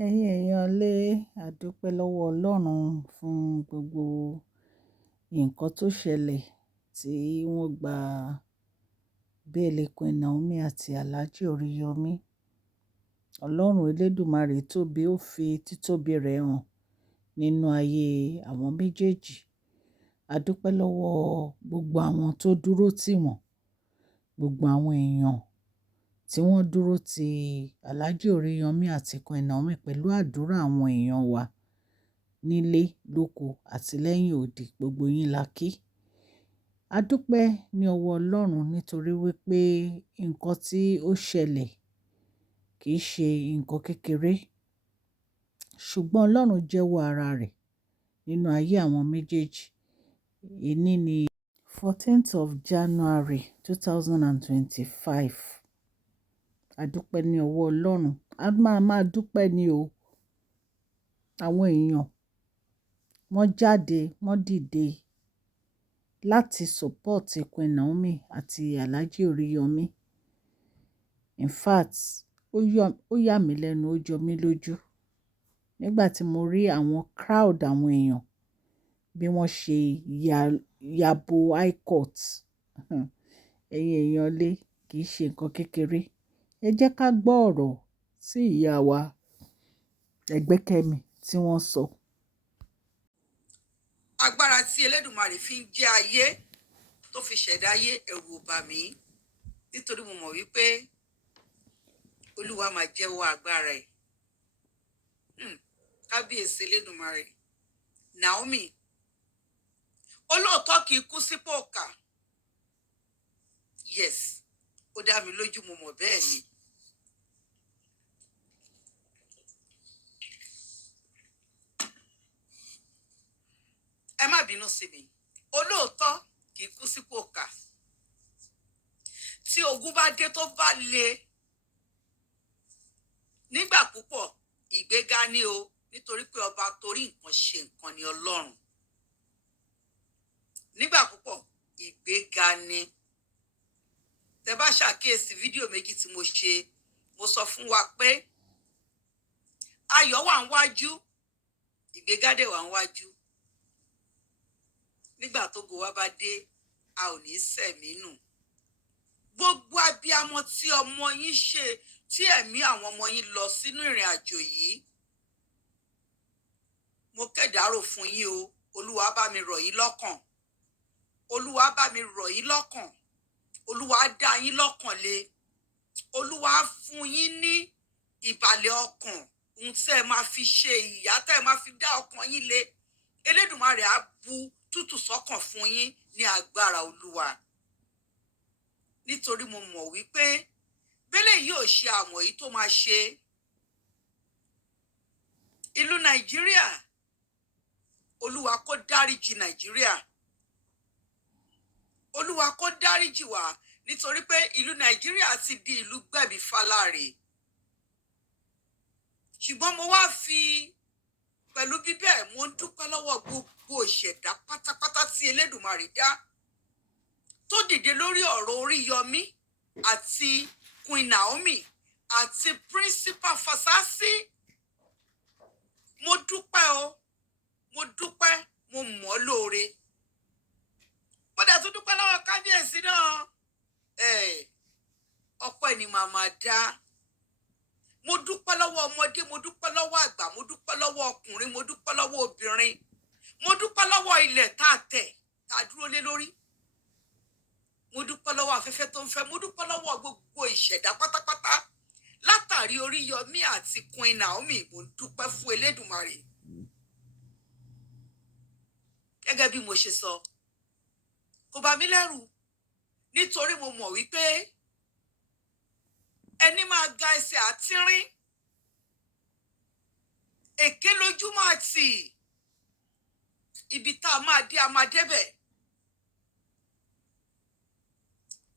Ẹ̀yin èèyàn lé àdúpẹ́ lọ́wọ́ Ọlọ́run fún gbogbo nǹkan tó ṣẹlẹ̀ tí wọ́n gba béèlì Queen Naomi àti Alhaji Oríyọmí. Ọlọ́run Elédùmarè tóbi, ó fi títóbi rẹ̀ hàn nínú ayé àwọn méjèèjì. Àdúpẹ́ lọ́wọ́ gbogbo àwọn tó dúró tì wọ́n, gbogbo àwọn èèyàn tí wọ́n dúró ti Alhaji Oríyọmí àti Queen Naomi pẹ̀lú àdúrà àwọn èèyàn wa nílé, lóko àti lẹ́yìn odi, gbogbo yín la kí. A dúpẹ́ ní ọwọ́ Ọlọ́run nítorí wípé nǹkan tí ó ṣẹlẹ̀ kì í ṣe nǹkan kékeré. Ṣùgbọ́n Ọlọ́run jẹ́wọ́ ara rẹ̀ nínú ayé àwọn méjèèjì. Èní ni 14th of January 2025. A dúpẹ́ ní ọwọ́ Ọlọ́run. A máa dúpẹ́ ní o. Àwọn èèyàn wọ́n jáde, wọ́n dìde láti support Queen Naomi àti Alhaji Oríyọmí. In fact, ó yà mí lẹ́nu, ó jọ mí lójú nígbà tí mo rí àwọn crowd àwọn èèyàn bí wọ́n ṣe yabo high court. Ẹ̀yin èèyàn lé, kì í ṣe nǹkan kékeré. Ẹ jẹ́ ká gbọ́ ọ̀rọ̀ tí ìyá wa Ẹgbẹ́kẹ́mi tí wọ́n sọ. Agbára tí Elédùmarè fi ń jẹ́ ayé tó fi ṣẹ̀dá ayé, ẹ̀rù ò bà mí nítorí mo mọ̀ wípé Olúwa máa jẹ́wọ́ agbára ẹ̀. Kábíyèsí Elédùmarè. Naomi, olóòótọ́ kì í kú sípò ọ̀kà. Yes, ó dá mi lójú, mo mọ̀ bẹ́ẹ̀ ni. Ẹ má bínú sí mi. Olóòótọ́ kì í kú sípò ọ̀kà. Tí ogun bá dé tó bá le nígbà púpọ̀, ìgbéga ni o, nítorí pé ọba torí nǹkan ṣe nǹkan ni Ọlọ́run. Nígbà púpọ̀, ìgbéga ni. Tẹ́ bá ṣàkíyèsí fídíò méjì tí mo ṣe, mo sọ fún wa pé ayọ̀ wà níwájú, ìgbéga dẹ̀ wà níwájú. Nígbà tógo wa bá dé, a ò ní sẹ̀mí nù. Gbogbo abiyamọ tí ọmọ yín ṣe, tí ẹ̀mí àwọn ọmọ yín lọ sínú ìrìn àjò yìí, mo kẹ́dàárò fún yín o. Olúwa bá mi rọ̀ yín lọ́kàn. Olúwa bá mi rọ̀ yín lọ́kàn. Olúwa dá yín lọ́kàn le. Olúwa fún yín ní ìbàlẹ̀ ọkàn, ohun tí ẹ máa fi ṣe ìyà, tí ẹ máa fi dá ọkàn yín le. Elédùmarè á bu tútù sọ́kàn fún yín ní agbára Olúwa. Nítorí mo mọ̀ wípé bẹ́lẹ̀ yìí ò ṣe àmọ̀ yìí tó máa ṣe. Ìlú Nàìjíríà, Olúwa kó dáríjì Nàìjíríà. Olúwa kó dáríjì wá nítorí pé ìlú Nàìjíríà ti di ìlú gbẹ̀bí fáláre. Ṣùgbọ́n mo wá fi pẹ̀lú bíbẹ̀, mo ń dúpẹ́ lọ́wọ́ gbogbo ìṣẹ̀dá pátápátá tí Elédùmarè dá tó dìde lórí ọ̀rọ̀ Oríyọmí àti Queen Naomi àti Principal Fasasi. Mo dúpẹ́ o, mo dúpẹ́, mo mọ̀ ọ́ lóore. Mo dẹ̀ tún dúpẹ́ lọ́wọ́ kábíyèsí náà. Ọpẹ́ ni màmá dá. Mo dúpẹ́ lọ́wọ́ ọmọdé, mo dúpẹ́ lọ́wọ́ àgbà, mo dúpẹ́ lọ́wọ́ ọkùnrin, mo dúpẹ́ lọ́wọ́ obìnrin. Mo dúpẹ́ lọ́wọ́ ilẹ̀ tá a tẹ̀, tá a dúró lé lórí. Mo dúpẹ́ lọ́wọ́ afẹ́fẹ́ tó ń fẹ́, mo dúpẹ́ lọ́wọ́ gbogbo ìṣẹ̀dá pátápátá. Látàrí Oríyọmí àti Queen Naomi, mo dúpẹ́ fún Elédùmarè. Gẹ́gẹ́ bí mo ṣe sọ, kò bà mí lẹ́rù nítorí mo mọ̀ wípé ẹni máa ga ẹsẹ̀ àtírín, èké lójú máa tì, ibi tá a máa dé a máa débẹ̀.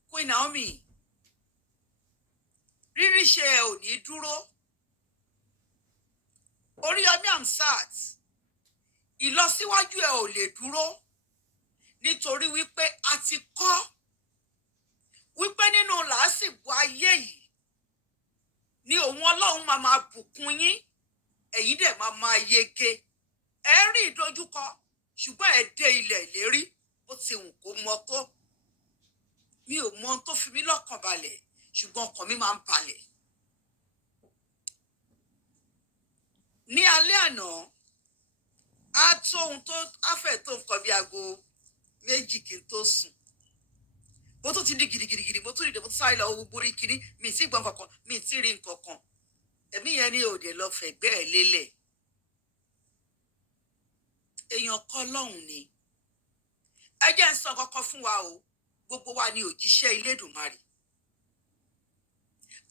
Queen Naomi, rírí ṣe ẹ ò ní dúró. Oríyọmí Hamzat, ìlọsíwájú ẹ ò lè dúró nítorí wípé a ti kọ́ wípé nínú làásìgbò ayé yìí ni òun Ọlọ́run máa bùkún yín. ẹ̀yin dẹ̀ máa yege ẹ rí ìdojúkọ ṣùgbọ́n ẹ dé ilẹ̀ ìlérí ó ti wù kó mọ tó mi ò mọ ohun tó fi mí lọ́kàn balẹ̀ ṣùgbọ́n ọkàn mi máa ń balẹ̀. ní alẹ́ àná á tó ohun tó á fẹ́ tó nǹkan bí aago 2 kí n tó sùn mo tún ti di gidigidi mo tún dìde mo tún sáré lọ gbogbo orí kiri mi ti gbọ́n kankan mi ti rí nǹkan kan ẹ̀mí yẹn ní òde lọ fẹ̀gbẹ́ ẹ̀ lélẹ̀ èèyàn kọ́ lọ́hùn ni ẹ jẹ́ ń sọ kankan fún wa o gbogbo wa ni òjíṣẹ́ Elédùmarè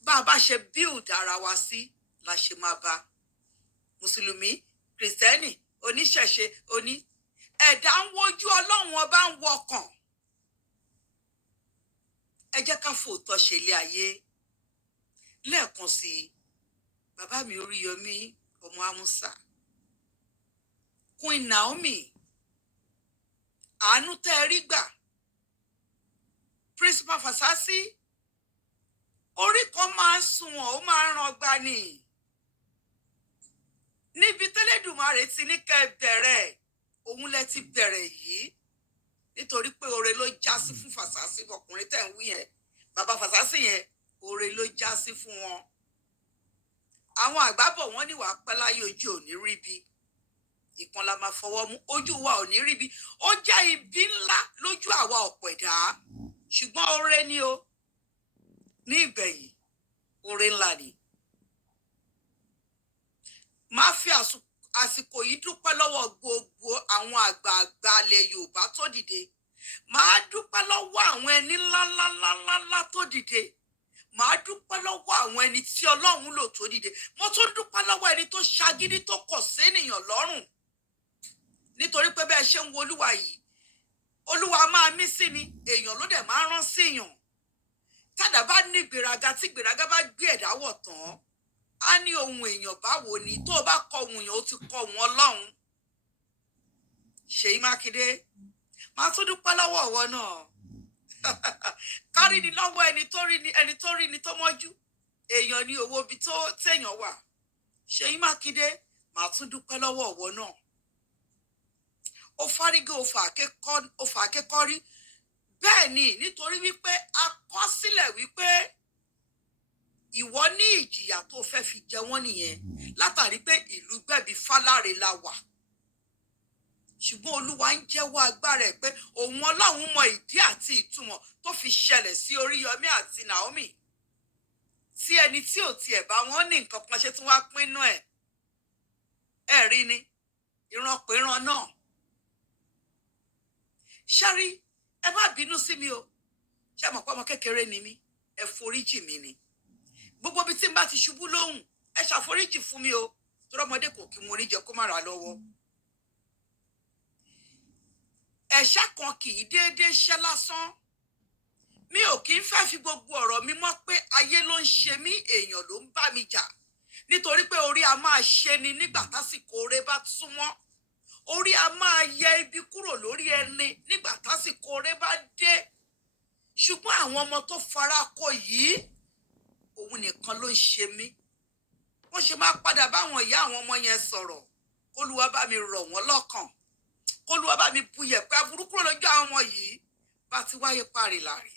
bá a bá ṣe build ara wa sí la ṣe máa bá mùsùlùmí kìrìsìtẹ́nì oníṣẹ̀ṣe ẹ̀dá ń wojú ọlọ́run ọba ń wọkàn ẹ jẹ́ ká fòótọ́ ṣe ilé ayé lẹ́ẹ̀kan sí i bàbá mi Oríyọmí ọmọ Amusa Queen Naomi àánú tẹ́ ẹ rí gbà Principal Fasasi orí kan máa ń sunwọ̀n ó máa ń ran ọgbà ni níbi tẹ́lẹ̀dùmarè ti ní kẹ́ ẹ bẹ̀rẹ̀ òun lẹ ti bẹ̀rẹ̀ yìí nítorí pé oore ló já sí fún Fasasi ọkùnrin tẹ̀ ń wí yẹn bàbá Fasasi yẹn oore ló já sí fún wọn àwọn àgbábọ̀ wọn ní wàá pẹ́ láyé ojú ò ní rí bí ìkan la máa fọwọ́ mú ojú wa ò ní rí bí ó jẹ́ ibi ńlá lójú àwa ọ̀pọ̀ ẹ̀dá ṣùgbọ́n oore ni o ní ìgbẹ̀yìn oore ńlá ni máa fi àsìkò yìí dúpẹ́ lọ́wọ́ gbogbo àwọn àgbààgbà ilẹ̀ Yorùbá tó dìde máa dúpẹ́ lọ́wọ́ àwọn ẹni ńláńláńláńlá tó dìde máa dúpẹ́ lọ́wọ́ àwọn ẹni tí Ọlọ́run lò tó dìde mo tún dúpẹ́ lọ́wọ́ ẹni tó ṣagídí tó kọ̀ sénìyàn lọ́rùn nítorí pé bẹ́ẹ̀ ṣe ń wo Olúwa yìí Olúwa máa mí sí ni èèyàn ló dẹ̀ máa rán sí èèyàn tádà bá ní ìgbéraga tí ìgbéraga bá gbé ẹ̀dá wọ̀ tán á ní ohun èèyàn báwo ni tó o bá kọ ohun èèyàn ó ti kọ ohun Ọlọ́run Ṣèyí Mákindé máa tún dúpẹ́ lọ́wọ́ ọ̀wọ́ náà kárí ni lọ́wọ́ ẹni tó rí ni tó mọ́jú èèyàn ní owó ibi tó téèyàn wà Ṣèyí Mákindé máa tún dúpẹ́ lọ́wọ́ ọ̀wọ́ náà ó fárígé ó fà àkékọ́rí bẹ́ẹ̀ ni nítorí wípé àkọsílẹ̀ wípé ìwọ ní ìjìyà tó fẹ́ fi jẹ wọ́n nìyẹn látàrí pé ìlú gbẹ̀bí fáláre la wà ṣùgbọ́n Olúwa ń jẹ́wọ́ agbára ẹ̀ pé òun Ọlọ́run mọ ìdí àti ìtumọ̀ tó fi ṣẹlẹ̀ sí Oríyọmí àti Naomi tí ẹni tí ò tiẹ̀ bá wọn ní nǹkan kan ṣe tí wọ́n á pinnu ẹ̀ rí ni ìran pé ìran náà ṣárí ẹ má bínú sí mi o ṣé mọ̀ pé ọmọ kékeré ni mí ẹ foríjì mi ni gbogbo ibi tí n bá ti ṣubú lóhùn ẹ ṣàforíjì fún mi o torí ọmọdé kò kí mo oníjẹ kó má ra lọ́wọ́ ẹ̀ṣá kan kì í déédéé ṣẹ́ lásán mi ò kí ń fẹ́ fi gbogbo ọ̀rọ̀ mi mọ́ pé ayé ló ń ṣe mí èèyàn ló ń bá mi jà nítorí pé orí a máa ṣe ni nígbà tásìkò oore bá súnmọ́ orí a máa yẹ ibi kúrò lórí ẹni nígbà tásìkò oore bá dé ṣùgbọ́n àwọn ọmọ tó fara kọ yìí òun nìkan ló ń ṣe mí wọ́n ṣe máa padà báwọn ìyá àwọn ọmọ yẹn sọ̀rọ̀ kólúwa bá mi rọ̀ wọ́n lọ́kàn kólúwa bá mi buyẹ̀ pé aburú kúrò lójú àwọn ọmọ yìí bá ti wáyé parí láre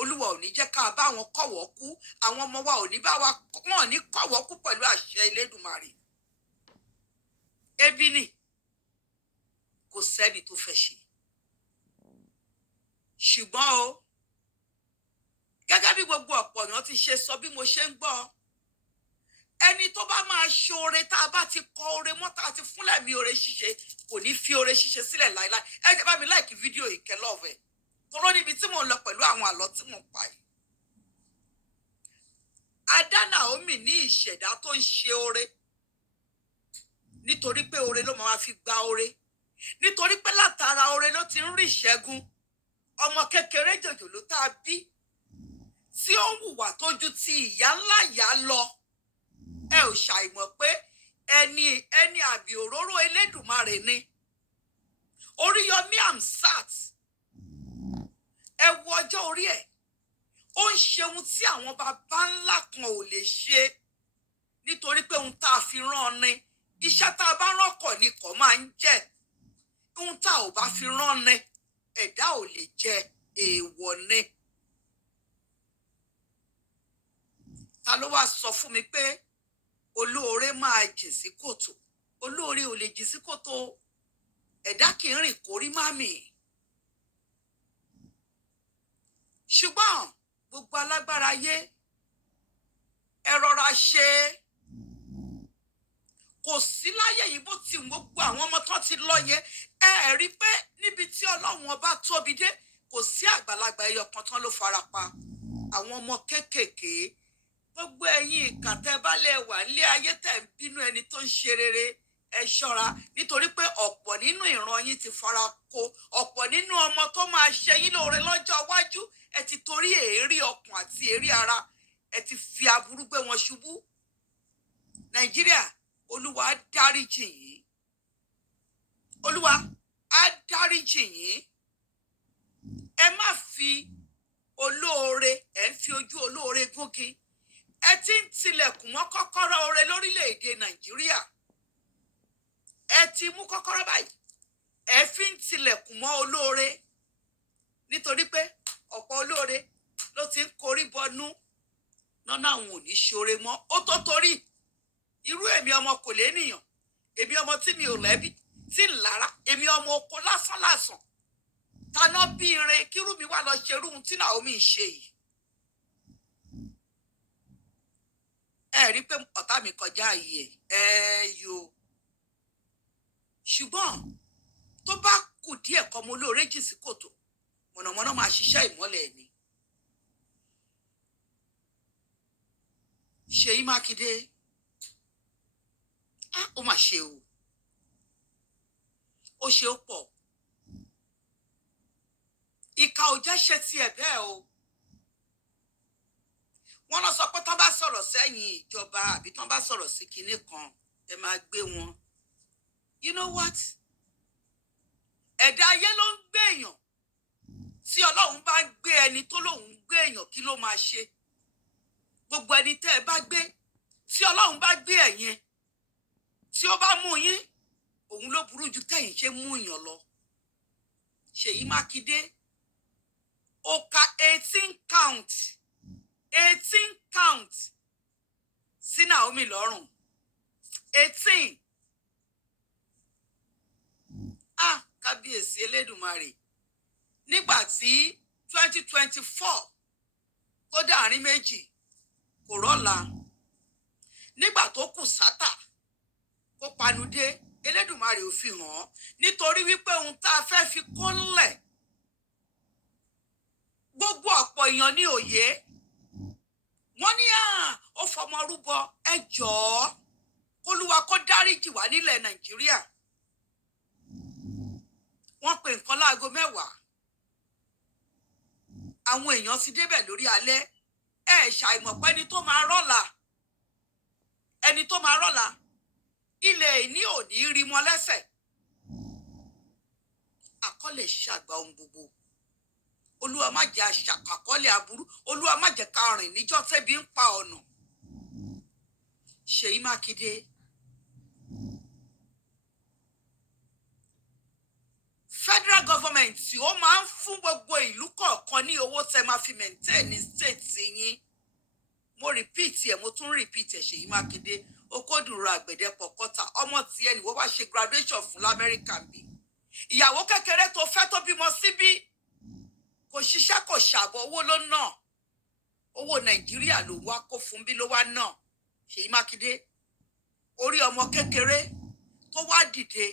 Olúwa ò ní jẹ́ ká bá wọn kọ̀wọ́ kú àwọn ọmọ wa ò ní bá wa wọn ò ní kọ̀wọ́ kú pẹ̀lú àṣẹ Elédùmarè ebi ni kò sẹ́ni tó fẹ́ ṣe ṣùgbọ́n o gẹ́gẹ́ bí gbogbo ọ̀pọ̀ èèyàn ti ṣe sọ bí mo ṣe ń gbọ́ ẹni tó bá máa ṣoore tá a bá ti kọ oore mọ́ tá a ti fúnlẹ̀ mi oore ṣíṣe kò ní fi oore ṣíṣe sílẹ̀ láéláé ẹ jẹ́ bá mi láìkí fídíò ìkẹ́ lọ́ọ̀fẹ́ torọ́ níbi tí mò ń lọ pẹ̀lú àwọn àlọ́ tí mò ń pa yìí Adá Naomi ní ìṣẹ̀dá tó ń ṣe oore nítorí pé oore ló máa fi gba oore nítorí pé látara oore ló ti ń rí ìṣẹ́gun ọmọ kékeré jòjòló tá a bí tí ó ń hùwà tójú ti ìyá ńlá yá lọ ẹ ò ṣàìmọ̀ pé ẹni àbí òróró Elédùmarè ni Oríyọmí Hamzat ẹ wo ọjọ́ orí ẹ̀ ó ń ṣe ohun tí àwọn bàbá ńlá kan ò lè ṣe nítorí pé ohun tá a fi rán ni iṣẹ́ tá a bá rán kọ̀ ni kọ̀ máa ń jẹ́ ohun tá ò bá fi rán ni ẹ̀dá ò lè jẹ èèwọ̀ ni. Ta ló wá sọ fún mi pé olóore máa jìn sí kòtò? Olóore ò lè jìn sí kòtò, ẹ̀dá kì í rìn kórí má mì. Ṣùgbọ́n gbogbo alágbára ayé ẹ rọra ṣe kò sí láyé yìí bó ti gbogbo àwọn ọmọ tán ti lọ yẹn ẹ rí pé níbi tí Ọlọ́run ọba tóbi dé kò sí àgbàlagbà ẹyọ kan tán ló fara pa. Àwọn ọmọ kéékèèké gbogbo ẹ̀yin ìkà tẹ́ bá lè wà nílé ayé tẹ́ ń bínú ẹni tó ń ṣe rere ẹ ṣọ́ra nítorí pé ọ̀pọ̀ nínú ìran yín ti fara kó ọ̀pọ̀ nínú ọmọ tó máa ṣe yín lóore lọ́jọ́ iwájú ẹ ti torí èérí ọkàn àti èérí ara ẹ ti fi aburú gbé wọn ṣubú. Nàìjíríà Olúwa á dáríjì yín, Olúwa á dáríjì yín. Ẹ má fi olóore ẹ ń fi ojú olóore gúngi. Ẹ ti ń tilẹ̀kùn mọ́ kọ́kọ́rọ́ oore lórílẹ̀‐èdè Nàìjíríà. Ẹ ti mú kọ́kọ́rọ́ báyìí ẹ fi ń tilẹ̀kùn mọ́ olóore nítorí pé ọ̀pọ̀ olóore ló ti ń korí bọnú lọ́nà àwọn ò ní ṣoore mọ́. Ó tó torí irú èmi ọmọ kò lénìyàn, èmi ọmọ tí mi ò lẹ́bí tí ń lára, èmi ọmọ oko lásán lásán taná bí ire kírú mi wá lọ ṣerú ohun tí Naomi ń ṣe yìí. Ẹ rí pé ọ̀tá mi kọjá yìí yo ṣùgbọ́n tó bá kù díẹ̀ kọ́ mo lóore jì sí kòtò mọ̀nàmọ́ná máa ṣiṣẹ́ ìmọ́lẹ̀ ni. Ṣèyí Mákindé ó mà ṣe o, ó ṣe ó pọ̀, ìkà ò jẹ́ ṣe tiẹ̀ bẹ́ẹ̀ o. Wọ́n lọ sọ pé tán bá sọ̀rọ̀ sẹ́yìn ìjọba àbí tán bá sọ̀rọ̀ sí kinní kan ẹ máa gbé wọn. You know what? Ẹ̀dá ayé ló ń gbé èèyàn. Tí Ọlọ́run bá ń gbé ẹni tó lóun gbé èèyàn kí ló máa ṣe? Gbogbo ẹni tẹ́ ẹ bá gbé tí Ọlọ́run bá gbé ẹ̀yin tí ó bá mú yín òun ló burú ju tẹ̀yin ṣe mú yàn lọ. Ṣèyí Mákindé ó ka 18 count sí Naomi lọ́rùn 18. Kábíyèsí Elédùmarè nígbà tí 2024 tó dáàrin méjì kò rọ́la nígbà tó kù sátà kó panudé Elédùmarè ò fi hàn án nítorí wípé ohun tá a fẹ́ fi kọ́lẹ̀ gbogbo ọ̀pọ̀ èèyàn ní òye wọ́n ní ó fọmọ rúbọ ẹ jọ̀ọ́ kólúwa kó dáríjì wá nílẹ̀ Nàìjíríà. Wọ́n pe nǹkan láago 10 àwọn èèyàn ti débẹ̀ lórí alẹ́ ṣàìmọ̀ pé ẹni tó máa rọ́la ilẹ̀ ìní ò ní rí mọ́ lẹ́sẹ̀. Àkọlẹ̀ ṣàgbà ohun gbogbo. Olúwa má jẹ́ àṣàkàkọ́lẹ̀ aburú, Olúwa má jẹ́ ká rìn níjọ́ tẹ́bi ń pa ọ̀nà. Ṣèyí Mákindé federal government tí ó máa ń fún gbogbo ìlú kọ̀ọ̀kan ní owó tẹ́ máa fi maintain ní state yín. Mo repeat ẹ̀ mo tún repeat ẹ̀. Ṣèyí Mákindé okòdùrọ̀ àgbẹ̀dẹ pọ̀kọ́tà ọmọ tiẹ̀ ni wọ́n wá ṣe graduation fún lamẹ́ríkà bí. Ìyàwó kékeré tó fẹ́ tó bímọ síbí kò ṣiṣẹ́ kò ṣàbọ̀ owó ló ná. Owó Nàìjíríà ló wá kó fún bí ló wá ná. Ṣèyí Mákindé orí ọmọ kékeré tó wá dìde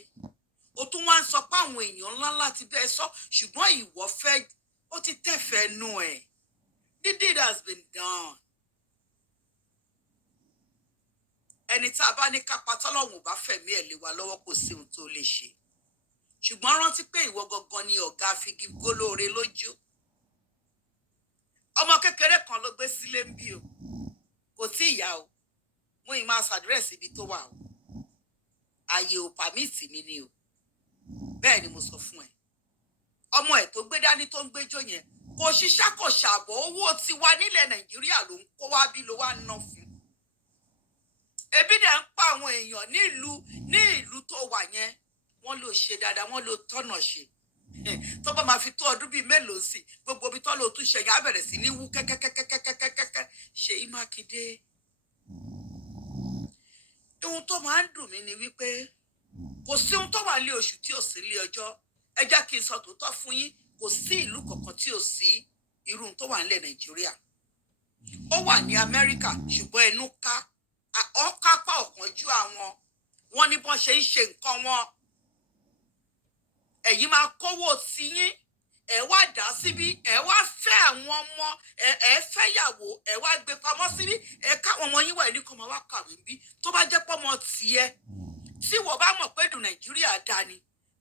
ó tún wá ń sọ pé àwọn èèyàn ńlá láti bẹ́ẹ̀ sọ ṣùgbọ́n ìwọ fẹ́ ó ti tẹ̀fẹ́ nú ẹ̀. The deed has been done. Ẹni tá a bá ní kápá tọ́lọ́hun ò bá fẹ̀mí ẹ̀ lé wa lọ́wọ́ kò sí ohun tó lè ṣe. Ṣùgbọ́n rántí pé ìwọ gangan ni ọ̀gá figi gólóore lójú. Ọmọ kékeré kan ló gbé sílé ń bí o kò tí ìyá o mú ì máa ṣàdírẹ́sì ibi tó wà o ààyè ò pàmìtì mi ni o bẹ́ẹ̀ ni mo sọ fún ẹ. Ọmọ ẹ̀ tó gbé dání tó ń gbéjó yẹn kò ṣiṣẹ́ kò ṣàbọ̀ owó tiwa nílẹ̀ Nàìjíríà ló ń kó wá bí ló wá ná fún. ebi dẹ̀ ń pa àwọn èèyàn ní ìlú tó wà yẹn wọ́n ló ṣe dáadáa wọ́n ló tọ́nà ṣe tó bá máa fi tó ọdún bíi mélòó sí gbogbo ibi tó lò tún ṣe yẹn á bẹ̀rẹ̀ sí ní wú kẹ́kẹ́kẹ́kẹ́kẹ́kẹ́kẹ́ Ṣèyí Mákindé. Ohun tó máa ń dùn mí ni wípé kò sí ohun tó wà lé oṣù tí ò sí lé ọjọ́. Ẹ jẹ́ kí n sọ tòótọ́ fún yín, kò sí ìlú kankan tí ò sí irú ohun tó wà nílẹ̀ Nàìjíríà. Ó wà ní Amẹ́ríkà ṣùgbọ́n ẹnu ká ọ̀kápá ọ̀kánjú àwọn wọn ní bọ́n ṣe ń ṣe nǹkan wọn. Ẹ̀yin máa kówó sí yín ẹ wá dá síbí ẹ wá fẹ́ àwọn ọmọ ẹ fẹ́ yàwó ẹ wá gbé pamọ́ síbí ẹ káwọn ọmọ yín wà ní kọ́ máa wá kàwé bí tó bá jẹ́ pọ́mọ tiẹ̀ tí wọ́n bá mọ̀ pé ìlú Nàìjíríà dá ni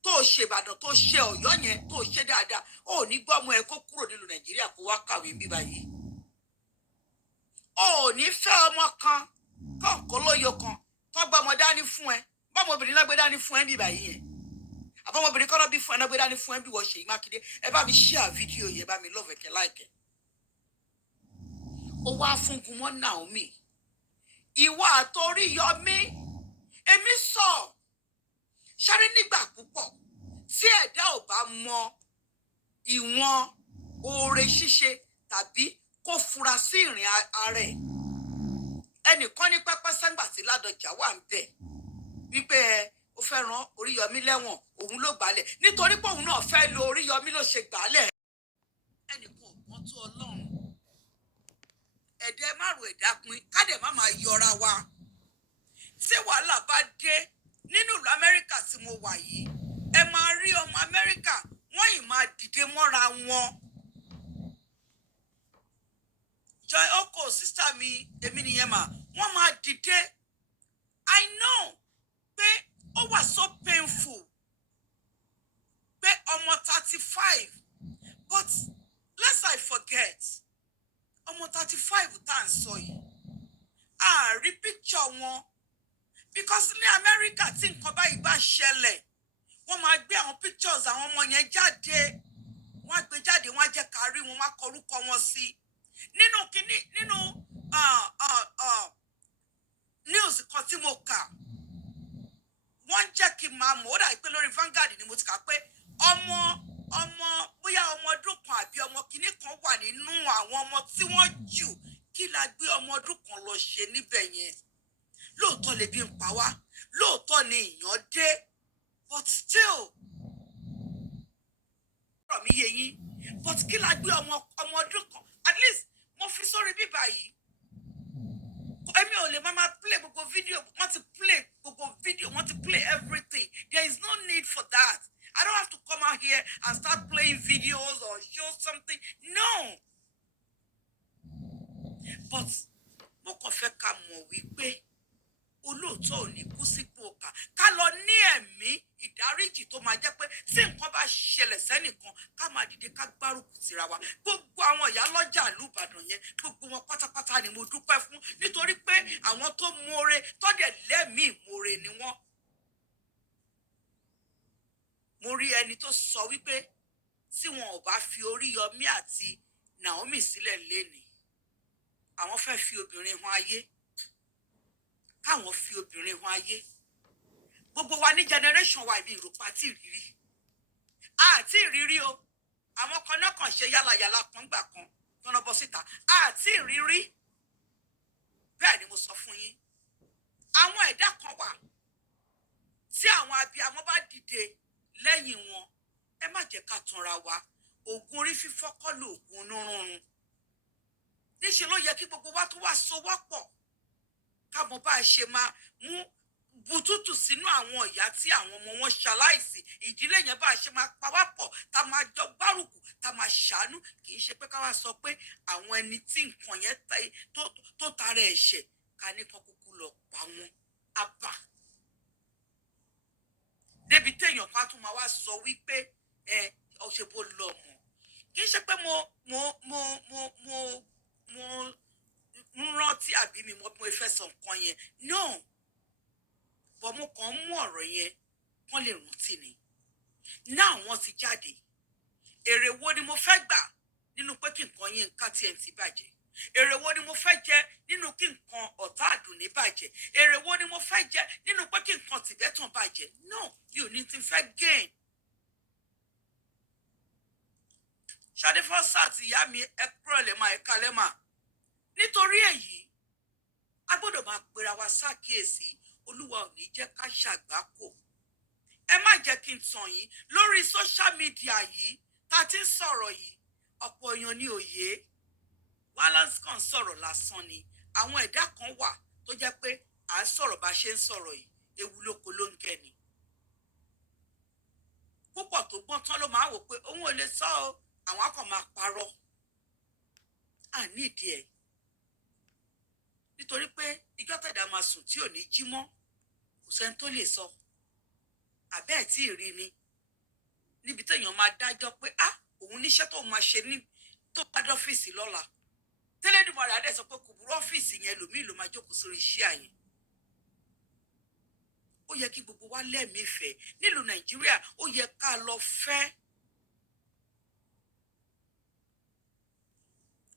tó ṣe Ìbàdàn tó ṣe Ọ̀yọ́ yẹn tó ṣe dáadáa ò ní gbọ́ ọmọ ẹ kó kúrò nílùú Nàìjíríà kó wá kàwé bí báyìí. Ò ní fẹ́ ọmọ kan kọ̀ọ̀kan lóyo kan tó gbọ́ ọmọ dání fún ẹ bọ́mọbìnrin náà gbé dání fún ẹ bí báyìí yẹn àbọ̀mọbìnrin kọ́ lọ́ bí fún ẹ náà gbé dání fún ẹ bí wọ́n Ṣèyí Mákindé ẹ bá mi share fídíò yẹn bá mi love ẹ̀kẹ́ láìkẹ́. Ó wá fún Gúnmọ́ Naomi ìwà àtòrí Yọmí èmi sọ ṣárí nígbà púpọ̀ tí ẹ̀dá ò bá mọ ìwọ̀n oore ṣíṣe tàbí kó fura sí ìrìn ara ẹ̀. Ẹnìkan ní pẹ́pẹ́ sẹ́ngbà tí Ládọjà wà ń bẹ̀ wípé ó fẹ́ rán Oríyọmí lẹ́wọ̀n òun ló gbálẹ̀ nítorí pé òun náà fẹ́ lo Oríyọmí ló ṣe gbálẹ̀. Ẹnìkan ò gbọ́n tó Ọlọ́run ẹ̀dẹ́ márùn ẹ̀dá pin kádẹ̀ má máa yọra wa. Tí wàhálà bá dé nínú ìlú Amẹ́ríkà tí mo wà yìí ẹ máa rí ọmọ Amẹ́ríkà wọ́n yìí máa dìde mọ́ra wọn. Joy Oko sísá mi èmi nìyẹn mà wọ́n máa dìde. I know pé ó wà so painful pé ọmọ 35 but lest I forget ọmọ 35 tá à ń sọ yìí a rí picture wọn because ní Amẹ́ríkà tí nǹkan báyìí bá ṣẹlẹ̀ wọ́n máa gbé àwọn pictures àwọn ọmọ yẹn jáde wọ́n á gbé jáde wọ́n á jẹ́ ká rí wọn wọ́n á kọ orúkọ wọn sí nínú kíní nínú news kan tí mo kà wọ́n jẹ́ kí n máa mọ̀ ó dà pé lórí Vanguard ni mo ti kà pé ọmọ bóyá ọmọ ọdún kan àbí ọmọ kìíní kan wà nínú àwọn ọmọ tí wọ́n jù kí la gbé ọmọ ọdún kan lọ ṣe níbẹ̀ yẹn. Lóòótọ́ lèbi ń pa wá lóòótọ́ ni ìyàn dé but still ọ̀rọ̀ mi yé yín but kí la gbé ọmọ ọdún kan at least mo fi sórí bíbá yìí èmi ò lè máa play gbogbo fídíò wọ́n ti play gbogbo fídíò wọ́n ti play everything there is no need for that. I don't have to come out here and start playing videos or show something no but mo kàn fẹ́ ká mọ̀ wípé olóòótọ́ ò ní kú sípò ọ̀kà ká lọ ní ẹ̀mí ìdáríjì tó máa jẹ́ pé tí nǹkan bá ṣẹlẹ̀ sẹ́nìkan ká máa dìde ká gbárùkù tira wa gbogbo àwọn ìyá lọ́jà ìlú Ìbàdàn yẹn gbogbo wọn pátápátá ni mo dúpẹ́ fún nítorí pé àwọn tó mọ̀ọ́re tọ́dẹ̀ lẹ́mìí ìmọ̀ọ́re ni wọ́n. Mo rí ẹni tó sọ wípé tí wọn ò bá fi Oríyọmí àti Naomi sílẹ̀ lénìí àwọn fẹ́ fi obìnrin hàn ayé káwọn fi obìnrin hàn ayé gbogbo wa ní generation wa ibi ìrùpá tí ìrírí àti ìrírí o àwọn kan náà kàn ṣe yálàyàlà kan gbà kan tọ́nà bọ́ síta àti ìrírí bẹ́ẹ̀ ni mo sọ fún yín àwọn ẹ̀dá kan wà tí àwọn abiyamọ bá dìde lẹ́yìn wọn ẹ má jẹ́ ká tanra wa oògùn orí fífọ́ kọ́ lóògùn onírúurú níṣẹ́ ló yẹ kí gbogbo wa tó wá sowọ́pọ̀ káàmọ́ bá a ṣe máa mú bùtútù sínú àwọn ìyá tí àwọn ọmọ wọn ṣaláìsí ìdílé yẹn bá a ṣe máa pawápọ̀ tá a máa jọ gbárùkù tá a máa ṣàánú kì í ṣe pé ká wá sọ pé àwọn ẹni tí nǹkan yẹn tó tara ẹ̀ṣẹ̀ ká ní kán kúkú lọ pa wọn àbá débi téèyàn kan tún máa wá sọ wípé ọ̀ṣẹ̀ bó lọ mọ̀ kì í ṣe pé mo rántí àbí mi mo fẹ́ sọ nǹkan yẹn no bọ́ mo kàn ń mú ọ̀rọ̀ yẹn kán lè rántí ni náà wọ́n ti jáde èrè wo ni mo fẹ́ gbà nínú pé kí nǹkan yín ká tiẹ̀ ti bàjẹ́ èrè wo ni mo fẹ́ jẹ nínú kí nǹkan ọ̀tá àdùnní bàjẹ́? èrè wo ni mo fẹ́ jẹ nínú pé kí nǹkan tìbẹ́tàn bàjẹ́? No, mi ò ní ti fẹ́ gain. Ṣadé Fọ́sàt ìyá mi ẹ kúrò lẹ́mà ẹ kalẹ́ mà. Nítorí èyí a gbọ́dọ̀ máa pera wa ṣàkíyèsí. Olúwa ò ní jẹ́ ká ṣàgbákò. Ẹ má jẹ́ kí n tàn yín lórí social media yìí tá a ti ń sọ̀rọ̀ yìí. Ọ̀pọ̀ èèyàn ní òye balance kan sọ̀rọ̀ lásán ni. Àwọn ẹ̀dá kan wà tó jẹ́ pé à ń sọ̀rọ̀ bá ṣe ń sọ̀rọ̀ yìí ewu lóko ló ń gẹ̀ ni. Púpọ̀ tó gbọ́n tán ló máa wò pé òun ò lè sọ ọ́, àwọn kan máa parọ́. À ní ìdí ẹ̀. Nítorí pé ìjọ́ tẹ̀dá máa sùn tí ò ní jí mọ́ kò sẹ́ni tó lè sọ. Àbẹ́ ẹ̀ tí ì rí ni níbi téèyàn máa dájọ́ pé òun níṣẹ́ tóun máa ṣe ní tó bá dọ́fíìsì lọ́la. Tẹ́lẹ̀dùmarè adé sọ pé kò burú ọ́fíìsì yẹn lòmíì ló máa jókòó sórí iṣẹ́ àyè. Ó yẹ kí gbogbo wa lẹ́mìí fẹ́. Nílùú Nàìjíríà ó yẹ ká lọ fẹ́.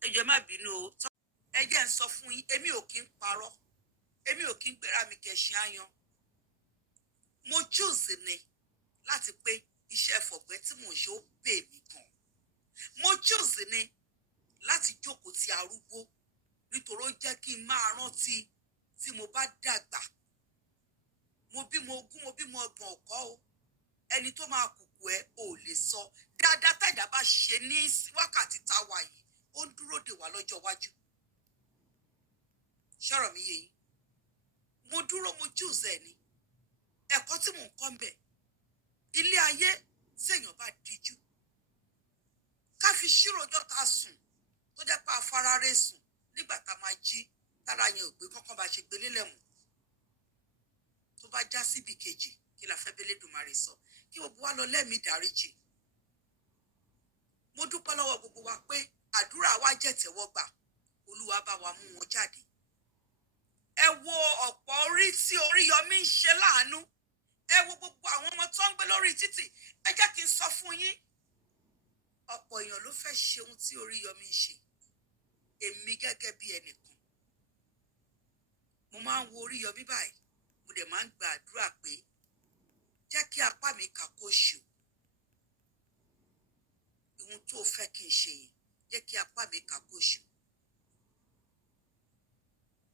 Ẹ jọ̀ọ́ má bínú o. Ẹ jẹ́ ń sọ fún yín, èmi ò kí ń parọ́. Èmi ò kí ń gbéra mi gẹ̀ṣin ayan. Mo choose ni láti pé iṣẹ́ fọ̀gbẹ́ tí mò ń ṣe ó pè mí gan. Mo choose ni láti jókòó ti arúgbó nítorí ó jẹ́ kí n máa rántí tí mo bá dàgbà. Mo bímọ ogún, mo bímọ ọgbọ̀n ọ̀kọ́ o. Ẹni tó máa kùkù ẹ ò lè sọ. Dáadáa tẹ̀dá bá ṣe ní wákàtí táwa yìí ó ń dúró dè wá lọ́jọ́ iwájú. Ṣọ́rọ̀ mi yé yín. Mo dúró mo choose ẹ ni. Ẹ̀kọ́ tí mò ń kọ́ ń bẹ̀. Ilé ayé séèyàn bá díjú. Ká fi ṣírò ọjọ́ ta sùn tó jẹ́ pé afáráré sùn nígbà tá a máa jí tára yẹn ò gbé kọ́kọ́ bá ṣe gbélé lẹ́mù. Tó bá já síbi kejì kí la fẹ́ b'Elédùmarè sọ kí gbogbo wa lọ lẹ́mìí dáríjì. Mo dúpẹ́ lọ́wọ́ gbogbo wa pé àdúrà wa jẹ́ tẹ́wọ́gbà. Olúwa bá wa mú wọn jáde. Ẹ wo ọ̀pọ̀ orí tí Oríyọmí ń ṣe láàánú. Ẹ wo gbogbo àwọn ọmọ tó ń gbé lórí títì. Ẹ jẹ́ kí n sọ fún yín. Ọ̀pọ̀ èèyàn ló fẹ́ ṣe ohun tí Oríyọmí ń ṣe. Èmi gẹ́gẹ́ bí ẹnìkan. Mo máa ń wo Oríyọmí báyìí. Mo dẹ̀ máa ń gba àdúrà pé jẹ́ kí apá mi kà kó ṣù. Ohun tó fẹ́ kí n ṣe yìí jẹ́ kí apá mi kà kó ṣù.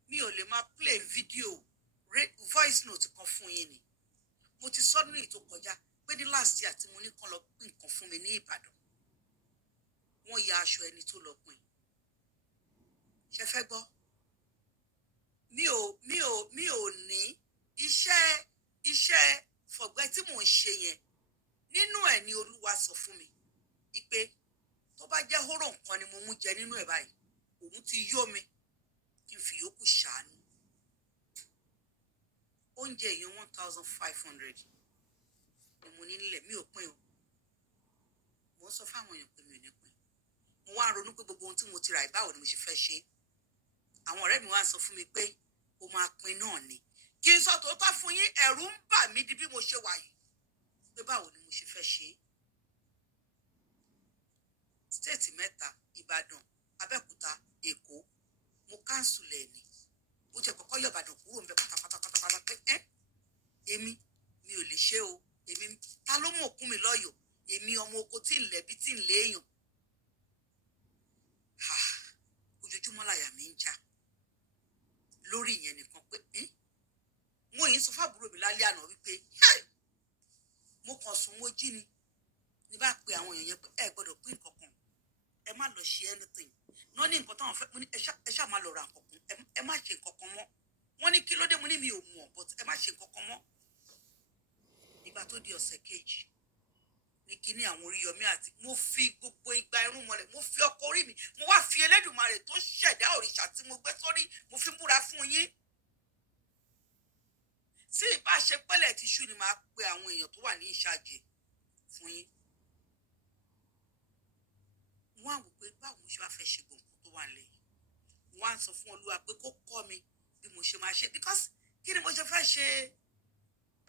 Mi ò lè máa play video voice note kan fún yín ni. Mo ti sọ nínú ètò kọjá pé ní last year tí mo ní kán lọ pín nǹkan fún mi ní Ìbàdàn. Wọ́n ya aṣọ ẹni tó lọ pín. Ṣé fẹ́ gbọ́? Mi ò ní iṣẹ́ fọ̀gbẹ́ tí mò ń ṣe yẹn. Nínú ẹ̀ ni Olúwa sọ fún mi pé tó bá jẹ́ hóró nǹkan ni mo mú jẹ nínú ẹ̀ báyìí òun ti yó mi kí n fi yòókù ṣàánú. Oúnjẹ èèyàn 1,500 ni mo ní nílẹ̀ mi ò pín o. Mo sọ fáwọn èèyàn pé mi ò ní pín. Mo wá ronú pé gbogbo ohun tí mo ti rà báwo ni mo ṣe fẹ́ ṣe. Àwọn ọ̀rẹ́ mi wá sọ fún mi pé ó máa pín náà ni. Kí n sọ tòótọ́ fún yín, ẹ̀rù ń bà mí di bí mo ṣe wà yìí pé báwo ni mo ṣe fẹ́ ṣe. State mẹ́ta, Ìbàdàn, Abẹ́òkúta, Èkó, mo cancel ẹ̀ ni. Mo jẹ́ kọ́kọ́ yọ Ìbàdàn kúrò ń bẹ pátápátá pé èmi mi ò lè ṣe o. Èmi ta ló mọ̀ kún mi lọ́yọ̀. Èmi ọmọ oko tí ń lẹ̀bi tí ń léèyàn. Ojoojúmọ́ láyà mi ń já lórí ìyẹn nìkan pé mo yìí sọ fábùrò mi lálẹ́ àná wípé mo kàn sùn mo jí ni ní bá pe àwọn èèyàn yẹn pé ẹ gbọ́dọ̀ pín nǹkan kan, ẹ má lọ ṣe anything náà ní nǹkan táwọn fẹ́. Mo ní ẹ ṣáà má lọ ra nǹkan kan, ẹ má ṣe nǹkan kan mọ́. Wọ́n ní kí ló dé, mo ní mi ò mọ̀ but ẹ má ṣe nǹkan kan mọ́. Nígbà tó di ọ̀sẹ̀ kejì ní kíní àwọn Oríyọmí àti mo fi gbogbo igba irun mọ́lẹ̀, mo fi ọkọ orí mi, mo wá fi Elédùmarè tó ṣẹ̀dá òrìṣà tí mo gbé sórí, mo fi múra fún yín. Tí ìbá ṣe pẹ́lẹ̀ ti ṣú ni màá pe àwọn èèyàn tó wà ní ìṣàjẹ fún yín. Wọ́n á wò pé báwo mo ṣe wá fẹ́ ṣe gbòǹkó tó wà lẹ́yìn. Wọ́n á sọ fún Olúwa pé kó kọ́ mi bí mo ṣe máa ṣe because kí ni mo ṣe fẹ́ ṣe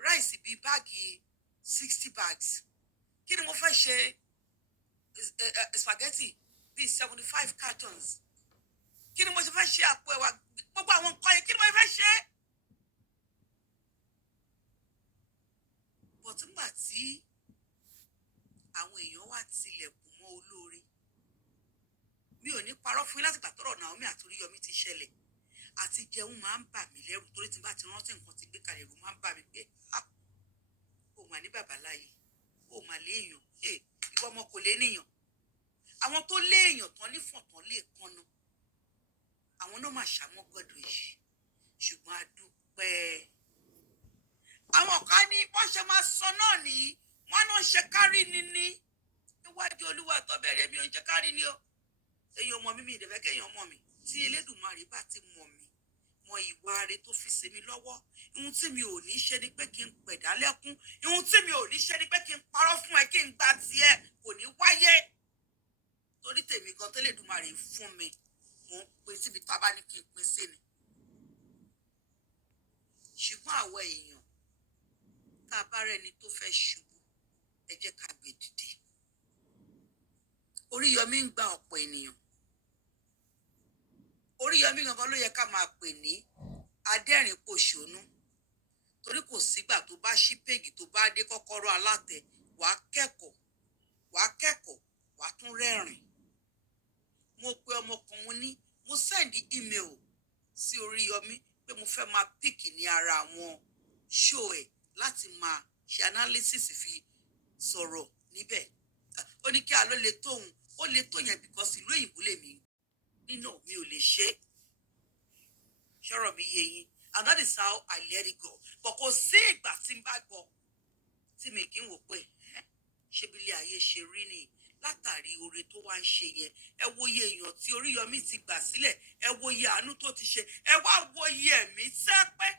ráìsì bíi báàgì 60 bags. Kí ni mo fẹ́ ṣe spaghetti bíi 75 cartons. kí ni mo ṣe fẹ́ ṣe àpò ẹ̀wà gbogbo àwọn nǹkan yẹn kí ni mo fẹ́ ṣe. bọ̀túngbà tí àwọn èèyàn wá tilẹ̀kùn mọ́ olóore mi ò ní parọ́ fún yín láti gbàtọ́rọ̀ Naomi àti Oríyọmí ti ṣẹlẹ̀ àti jẹun máa ń bà mí lẹ́rù torí tí n bá ti rántí nǹkan ti gbé kalẹ̀ ẹ̀rù máa ń bà mí pé ó mà ní bàbá láyé ó mà léèyàn ìwọ ọmọ kò lé níyàn àwọn tó léèyàn tán nífọ̀tán lè kánná àwọn náà máa ṣàwọn gbọ́dọ̀ yìí ṣùgbọ́n a dúpẹ́ àwọn kan ní wọ́n ṣe máa sọ náà ní wọ́n náà ṣe kárí ni ní níwájú Olúwa tó bẹ̀rẹ̀ mi ò ń ṣe kárí ni o èèyàn mọ̀ mí mi ìdẹ̀fẹ́ kéèyàn mọ̀ mí tí Elédùmarè bá ti mọ̀ mí mọ ìwà rẹ̀ tó fi ṣe mí lọ́wọ́ ihun tí mi ò ní ṣe ni pé kí n pẹ̀dá lẹ́kún ihun tí mi ò ní ṣe ni pé kí n parọ́ fún ẹ kí n gba tiẹ̀ kò ní wáyé torí tèmi gan tó Elédùmarè fún mi mò ń pín síbi tá a bá ní kí n pín sí ni ṣùgbọ́n àwọn èèyàn tá a bá rẹni tó fẹ́ ṣubú ẹ jẹ́ ká gbé dìde Oríyọmí ń gba ọ̀pọ̀ ènìyàn Oríyọmí gangan ló yẹ ká máa pè ní adẹ́rìn pòṣónú torí kò sígbà tó bá ṣí péègì tó bá dé kọ́kọ́rọ́ alátẹ wàá kẹ́kọ̀ọ́ wàá tún rẹ́rìn mo pe ọmọ kan mo ní mo sẹ́ndí email sí Oríyọmí pé mo fẹ́ máa píìkì ní ara àwọn ṣó ẹ̀ láti máa ṣe analysis fi sọ̀rọ̀ níbẹ̀ ó ní kí a ló le tóun ó le tó yẹn because ìlú òyìnbó lèmi nínú mi ò lè ṣe ṣọ́rọ̀ mi yé yín and that is how I let it go but kò sí ìgbà tí n bá gbọ́ tí mi kì í wò pé ṣé bí ilé ayé ṣe rí ni látàrí oore tó wá ń ṣe yẹn ẹ wo iye èèyàn tí Oríyọmí ti gbà sílẹ̀ ẹ wo iye àánú tó ti ṣe ẹ wá wo iye ẹ̀mí sẹ́pẹ́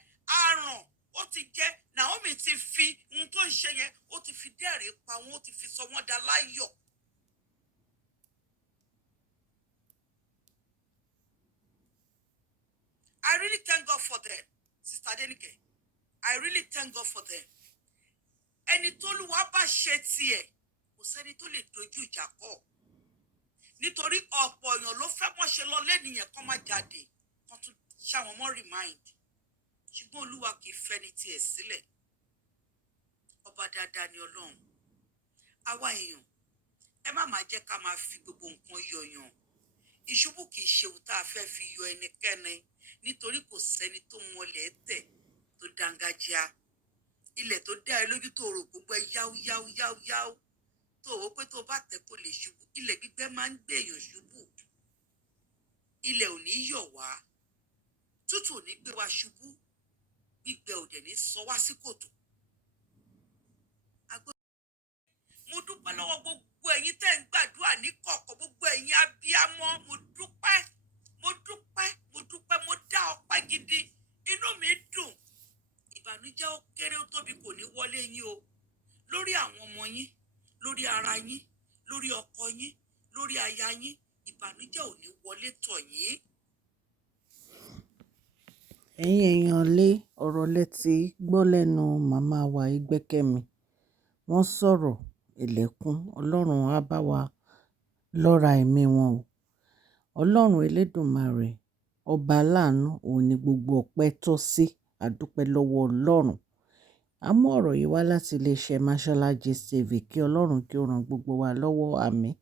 àrùn ó ti jẹ́ Naomi ti fi ohun tó ń ṣe yẹn ó ti fi dẹ́rìn pa wọn ó ti fi sọ wọ́n dá láyọ̀. I really thank God for them, Sister Adenike. I really thank God for them. Ẹni tó Olúwa bá ṣe tiẹ̀ kò sẹ́ni tó lè dojú ìjà kọ nítorí ọ̀pọ̀ èèyàn ló fẹ́ mọ́ ṣe lọ lẹ́nìyẹn kan má jáde kan tún ṣàwọn mọ́ remind ṣùgbọ́n Olúwa kì í fẹ́ni tiẹ̀ sílẹ̀ ọba dáadáa ni Ọlọ́run àwa èèyàn ẹ má máa jẹ́ ká máa fi gbogbo nǹkan yọ̀yàn ìṣubú kì í ṣe ohun tá a fẹ́ fi yọ ẹnikẹ́ni nítorí kò sẹ́ni tó mọlẹ̀ tẹ̀ tó dángájíá ilẹ̀ tó dá ẹ lójú tó rò gbogbo ẹ yáú tó o pé tó bá tẹ̀ kó lè ṣubú ilẹ̀ gbígbẹ́ máa ń gbé èèyàn ṣubú ilẹ̀ ò ní yọ̀ wá tútù ò ní gbé wa ṣubú gbígbẹ ò dẹ̀ ní sọ wá sí kòtò. mo dúpẹ́ lọ́wọ́ gbogbo ẹ̀yin tẹ́ ń gbàdúrà ní kọ̀ọ̀kan gbogbo ẹ̀yin abiyamọ mo dúpẹ́ mo dá ọpẹ́ gidi inú mi dùn ìbànújẹ́ ó kéré ó tóbi kò ní wọlé yín o lórí àwọn ọmọ yín lórí ara yín lórí ọkọ yín lórí aya yín ìbànújẹ́ ò ní wọlé tọ̀ yín. ẹ̀yin èèyàn lé ọ̀rọ̀ létí gbọ́ lẹ́nu màmá wa Ìgbẹ́kẹ̀mí wọ́n sọ̀rọ̀ ìlẹ̀kùn Ọlọ́run á bá wa lọ́ra ẹ̀mí wọn o Ọlọ́run Elédùmarè ọba aláàánú òun ni gbogbo ọpẹ́ tọ́ sí àdúpẹ́ lọ́wọ́ Ọlọ́run a mú ọ̀rọ̀ yìí wá láti iléeṣẹ́ Mashola Gist TV kí Ọlọ́run kí ó ràn gbogbo wa lọ́wọ́ àmín.